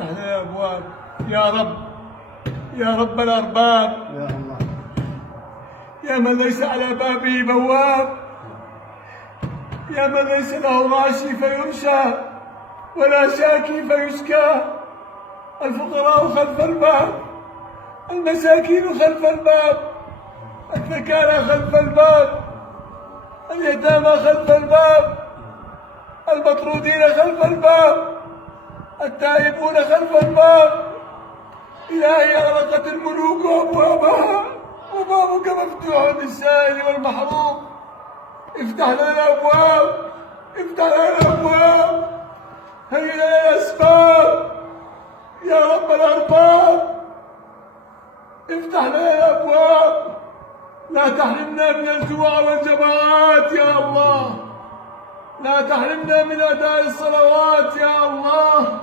افتح لنا الابواب يا رب، يا رب الارباب، يا الله. يا من ليس على بابه بواب، يا من ليس له راشي فيرشى ولا شاكي فيشكى. الفقراء خلف الباب، المساكين خلف الباب، الذكارى خلف الباب، اليتامى خلف الباب، المطرودين خلف الباب، التائبون خلف الباب. إلهي أغلقت الملوك أبوابها وبابك مفتوح للسائل والمحروم. افتح لنا الأبواب، افتح لنا الأبواب، هيئ لنا الأسباب يا رب الأرباب. افتح لنا الأبواب، لا تحرمنا من الجوع والجماعات يا الله، لا تحرمنا من أداء الصلوات يا الله.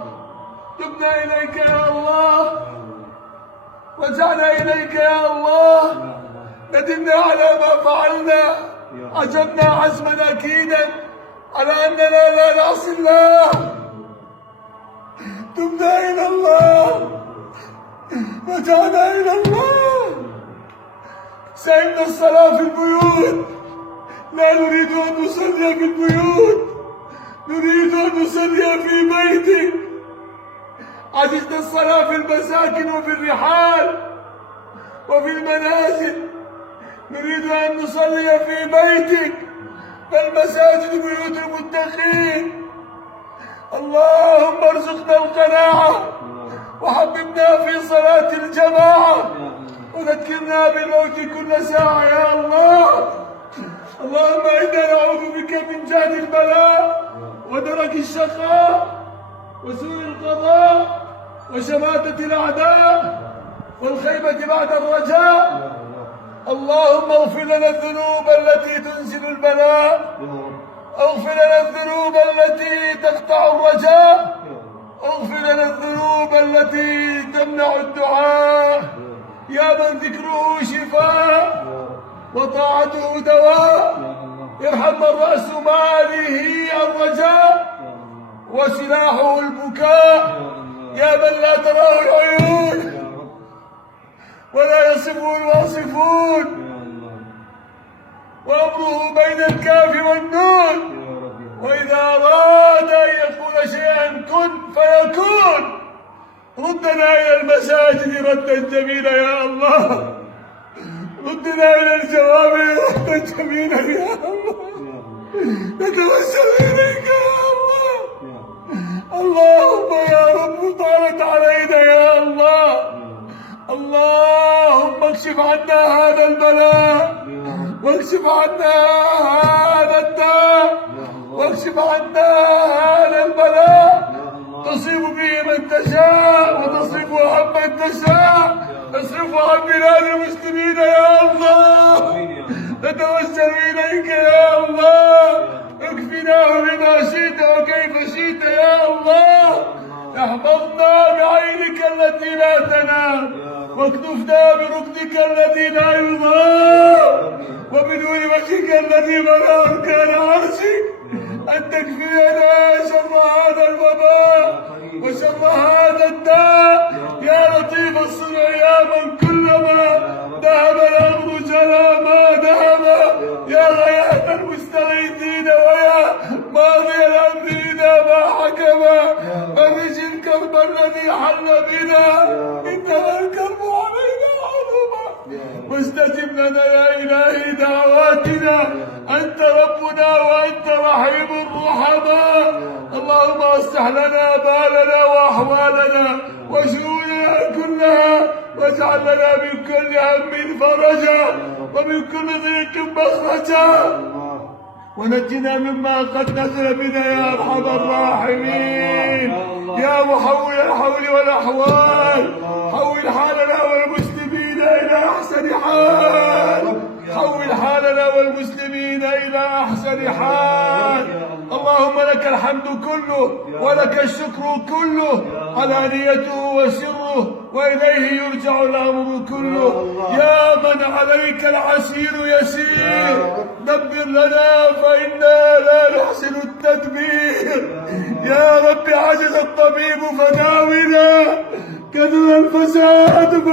تبنا إليك يا الله، رجعنا إليك يا الله، ندمنا على ما فعلنا، عزمنا عزما أكيدا على أننا لا نعصي الله. تبنا إلى الله، رجعنا إلى الله. سئمنا الصلاة في البيوت، لا نريد أن نصلي في البيوت، نريد أن نصلي في بيتك. عجزنا الصلاة في المساكن وفي الرحال وفي المنازل، نريد أن نصلي في بيتك، فالمساجد بيوت المتقين. اللهم ارزقنا القناعة وحببنا في صلاة الجماعة وذكرنا بالموت كل ساعة يا الله. اللهم إنا نعوذ بك من جهد البلاء ودرك الشقاء وسوء القضاء وشماتة الأعداء والخيبة بعد الرجاء. اللهم اغفر لنا الذنوب التي تنزل البلاء، اغفر لنا الذنوب التي تقطع الرجاء، اغفر لنا الذنوب التي تمنع الدعاء. يا من ذكره شفاء وطاعته دواء، ارحم من رأس ماله الرجاء وسلاحه البكاء. يا من لا تراه العيون ولا يصفه الواصفون، وأمره بين الكاف والنون، وإذا أراد أن يقول شيئا كن فيكون. ردنا إلى المساجد ردا جميلا يا الله، ردنا إلى الجوامع ردا جميلا يا الله. نتوسل إليك يا الله. اللهم يا رب طالت علينا يا الله، اللهم اكشف عنا هذا البلاء، واكشف عنا هذا الداء، واكشف عنا هذا البلاء. تصيب به من تشاء وتصرفه عن من تشاء، اصرفه عن بلاد المسلمين يا الله. نتوسل اليك يا الله، اكفناه بما شئت وكيف شئت يا الله. احفظنا بعينك التي لا تنام، واكتفنا بركنك الذي لا يضام، وبنور وجهك الذي ملا اركان عرشك، ان تكفينا شر هذا الوباء وشر هذا الداء. يا لطيف الصنع، يا من كلما ذهب الامر جرى ما ذهب، يا غياث المستغيثين ويا ماضي الامر اذا ما حكم، فرج الكرب الذي حل بنا، انما الكرب علينا عظما. واستجب لنا يا الهي دعواتنا، انت ربنا وانت رحيم الرحماء. اللهم اصلح لنا بالنا واحوالنا وشؤوننا كلها، واجعل لنا من كل هم فرجا ومن كل ضيق مخرجا، ونجنا مما قد نزل بنا يا ارحم الراحمين. يا محول الحول والاحوال، حول حالنا والمسلمين الى احسن حال، حول حالنا والمسلمين الى احسن حال. اللهم لك الحمد كله ولك الشكر كله، علانيته وسره، واليه يرجع الامر كله. يا من عليك العسير يسير، دبر لنا فانا لا نحسن التدبير. يا رب عجز الطبيب فداونا، كثر الفساد